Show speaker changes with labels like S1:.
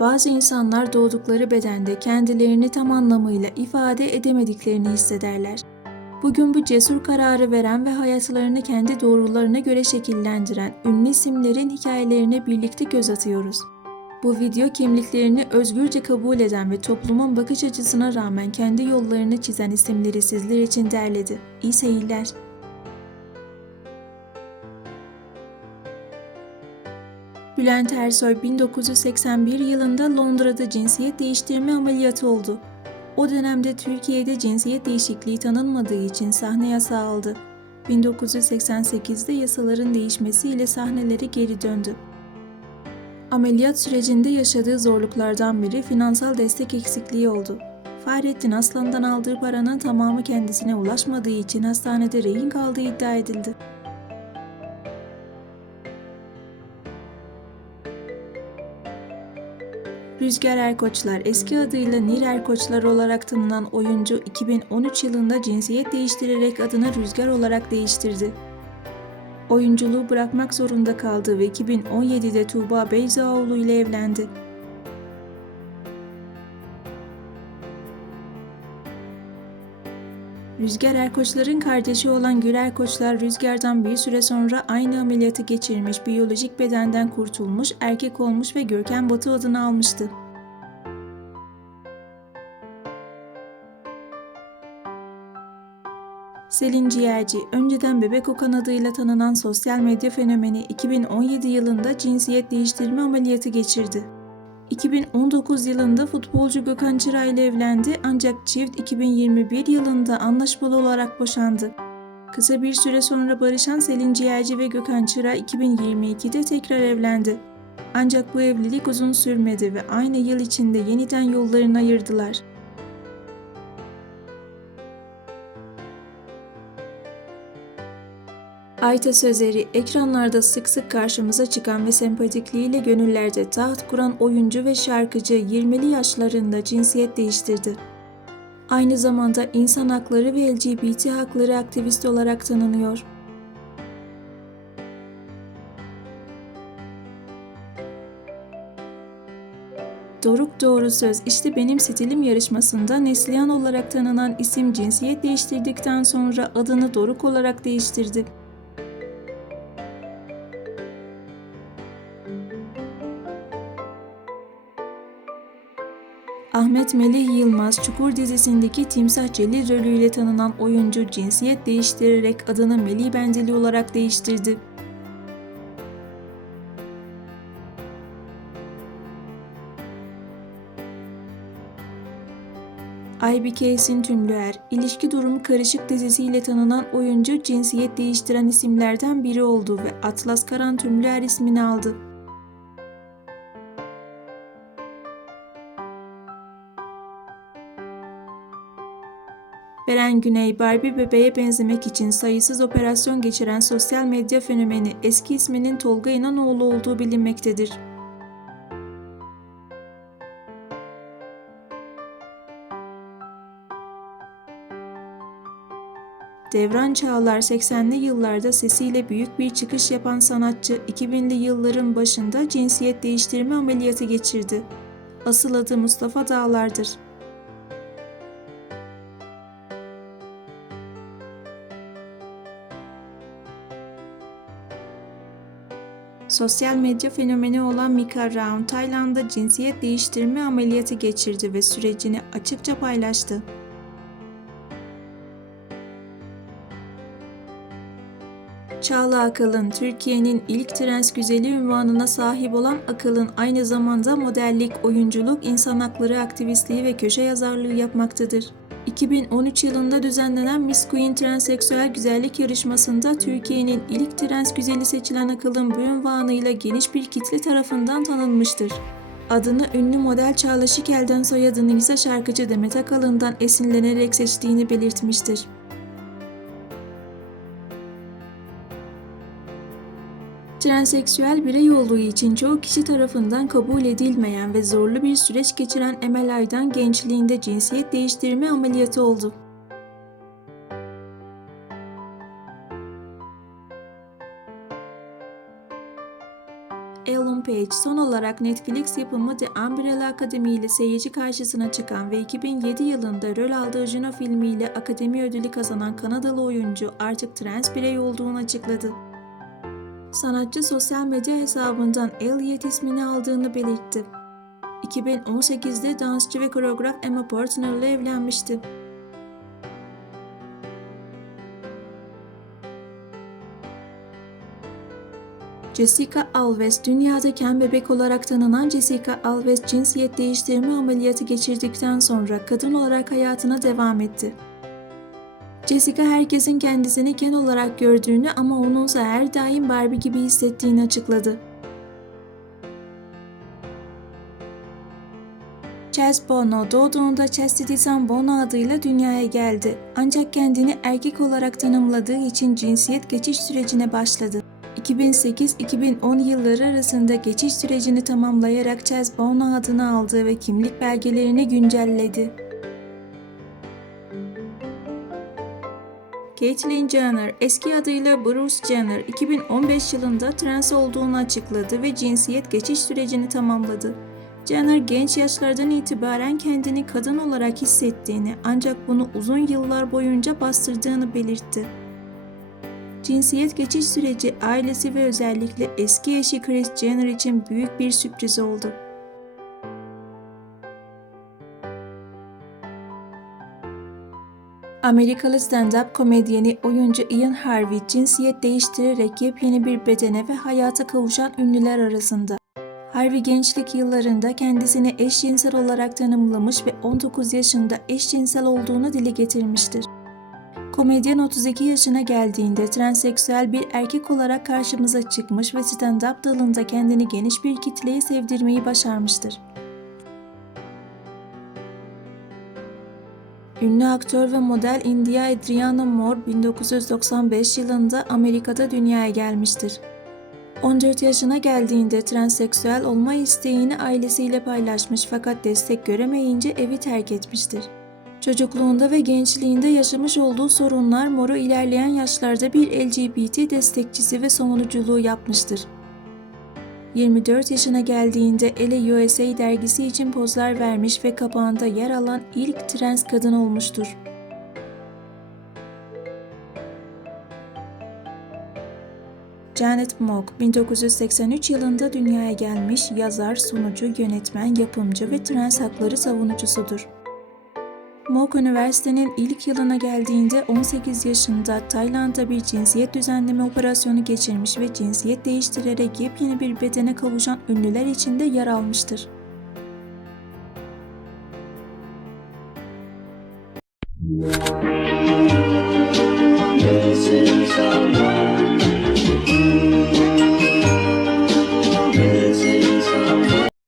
S1: Bazı insanlar doğdukları bedende kendilerini tam anlamıyla ifade edemediklerini hissederler. Bugün bu cesur kararı veren ve hayatlarını kendi doğrularına göre şekillendiren ünlü isimlerin hikayelerine birlikte göz atıyoruz. Bu video kimliklerini özgürce kabul eden ve toplumun bakış açısına rağmen kendi yollarını çizen isimleri sizler için derledi. İyi seyirler. Bülent Ersoy 1981 yılında Londra'da cinsiyet değiştirme ameliyatı oldu. O dönemde Türkiye'de cinsiyet değişikliği tanınmadığı için sahne yasağı aldı. 1988'de yasaların değişmesiyle sahnelere geri döndü. Ameliyat sürecinde yaşadığı zorluklardan biri finansal destek eksikliği oldu. Fahrettin Aslan'dan aldığı paranın tamamı kendisine ulaşmadığı için hastanede rehin kaldığı iddia edildi. Rüzgar Erkoçlar eski adıyla Nil Erkoçlar olarak tanınan oyuncu 2013 yılında cinsiyet değiştirerek adını Rüzgar olarak değiştirdi. Oyunculuğu bırakmak zorunda kaldı ve 2017'de Tuğba Beyzaoğlu ile evlendi. Rüzgar Erkoçlar'ın kardeşi olan Gül Erkoçlar Rüzgar'dan bir süre sonra aynı ameliyatı geçirmiş, biyolojik bedenden kurtulmuş, erkek olmuş ve Görkem Batu adını almıştı. Selin Ciğerci, önceden Bebek Okan adıyla tanınan sosyal medya fenomeni 2017 yılında cinsiyet değiştirme ameliyatı geçirdi. 2019 yılında futbolcu Gökhan Çıra ile evlendi ancak çift 2021 yılında anlaşmalı olarak boşandı. Kısa bir süre sonra barışan Selin Ciğerci ve Gökhan Çıra 2022'de tekrar evlendi. Ancak bu evlilik uzun sürmedi ve aynı yıl içinde yeniden yollarını ayırdılar. Ayta Sözeri, ekranlarda sık sık karşımıza çıkan ve sempatikliğiyle gönüllerde taht kuran oyuncu ve şarkıcı 20'li yaşlarında cinsiyet değiştirdi. Aynı zamanda insan hakları ve LGBT hakları aktivisti olarak tanınıyor. Doruk Doğru Söz işte benim stilim yarışmasında Neslihan olarak tanınan isim cinsiyet değiştirdikten sonra adını Doruk olarak değiştirdi. Ahmet Melih Yılmaz, Çukur dizisindeki Timsah Celil rolüyle tanınan oyuncu cinsiyet değiştirerek adını Melih Bendeli olarak değiştirdi. Aybike Esin Tümlüer, İlişki Durumu Karışık dizisiyle tanınan oyuncu cinsiyet değiştiren isimlerden biri oldu ve Atlas Karan Tümlüer ismini aldı. Beren Güney, Barbie bebeğe benzemek için sayısız operasyon geçiren sosyal medya fenomeni eski isminin Tolga İnanoğlu olduğu bilinmektedir. Devran Çağlar 80'li yıllarda sesiyle büyük bir çıkış yapan sanatçı 2000'li yılların başında cinsiyet değiştirme ameliyatı geçirdi. Asıl adı Mustafa Dağlar'dır. Sosyal medya fenomeni olan Mika Raun, Tayland'da cinsiyet değiştirme ameliyatı geçirdi ve sürecini açıkça paylaştı. Çağla Akalın, Türkiye'nin ilk trans güzeli ünvanına sahip olan Akalın aynı zamanda modellik, oyunculuk, insan hakları aktivistliği ve köşe yazarlığı yapmaktadır. 2013 yılında düzenlenen Miss Queen transseksüel güzellik yarışmasında Türkiye'nin ilk trans güzeli seçilen Akalın bu ünvanıyla geniş bir kitle tarafından tanınmıştır. Adını ünlü model Çağla Şikel'den soyadını ise şarkıcı Demet Akalın'dan esinlenerek seçtiğini belirtmiştir. Transseksüel birey olduğu için çoğu kişi tarafından kabul edilmeyen ve zorlu bir süreç geçiren Emel Aydan gençliğinde cinsiyet değiştirme ameliyatı oldu. Ellen Page son olarak Netflix yapımı The Umbrella Academy ile seyirci karşısına çıkan ve 2007 yılında rol aldığı Juno filmiyle Akademi ödülü kazanan Kanadalı oyuncu artık trans birey olduğunu açıkladı. Sanatçı sosyal medya hesabından Elliot ismini aldığını belirtti. 2018'de dansçı ve koreograf Emma Portner ile evlenmişti. Jessica Alves, dünyada bebek olarak tanınan Jessica Alves cinsiyet değiştirme ameliyatı geçirdikten sonra kadın olarak hayatına devam etti. Jessica herkesin kendisini Ken olarak gördüğünü ama onunsa her daim Barbie gibi hissettiğini açıkladı. Chaz Bono doğduğunda Chastity Bono adıyla dünyaya geldi. Ancak kendini erkek olarak tanımladığı için cinsiyet geçiş sürecine başladı. 2008-2010 yılları arasında geçiş sürecini tamamlayarak Chaz Bono adını aldı ve kimlik belgelerini güncelledi. Caitlyn Jenner, eski adıyla Bruce Jenner, 2015 yılında trans olduğunu açıkladı ve cinsiyet geçiş sürecini tamamladı. Jenner genç yaşlardan itibaren kendini kadın olarak hissettiğini ancak bunu uzun yıllar boyunca bastırdığını belirtti. Cinsiyet geçiş süreci ailesi ve özellikle eski eşi Kris Jenner için büyük bir sürpriz oldu. Amerikalı stand-up komedyeni oyuncu Ian Harvey cinsiyet değiştirerek yepyeni bir bedene ve hayata kavuşan ünlüler arasında. Harvey gençlik yıllarında kendisini eşcinsel olarak tanımlamış ve 19 yaşında eşcinsel olduğunu dile getirmiştir. Komedyen 32 yaşına geldiğinde transseksüel bir erkek olarak karşımıza çıkmış ve stand-up dalında kendini geniş bir kitleye sevdirmeyi başarmıştır. Ünlü aktör ve model India Adriana Moore 1995 yılında Amerika'da dünyaya gelmiştir. 14 yaşına geldiğinde transseksüel olma isteğini ailesiyle paylaşmış fakat destek göremeyince evi terk etmiştir. Çocukluğunda ve gençliğinde yaşamış olduğu sorunlar Moru ilerleyen yaşlarda bir LGBT destekçisi ve savunuculuğu yapmıştır. 24 yaşına geldiğinde Elle USA dergisi için pozlar vermiş ve kapağında yer alan ilk trans kadın olmuştur. Janet Mock 1983 yılında dünyaya gelmiş yazar, sunucu, yönetmen, yapımcı ve trans hakları savunucusudur. Mock üniversitenin ilk yılına geldiğinde 18 yaşında Tayland'da bir cinsiyet düzenleme operasyonu geçirmiş ve cinsiyet değiştirerek yepyeni bir bedene kavuşan ünlüler içinde yer almıştır.
S2: Música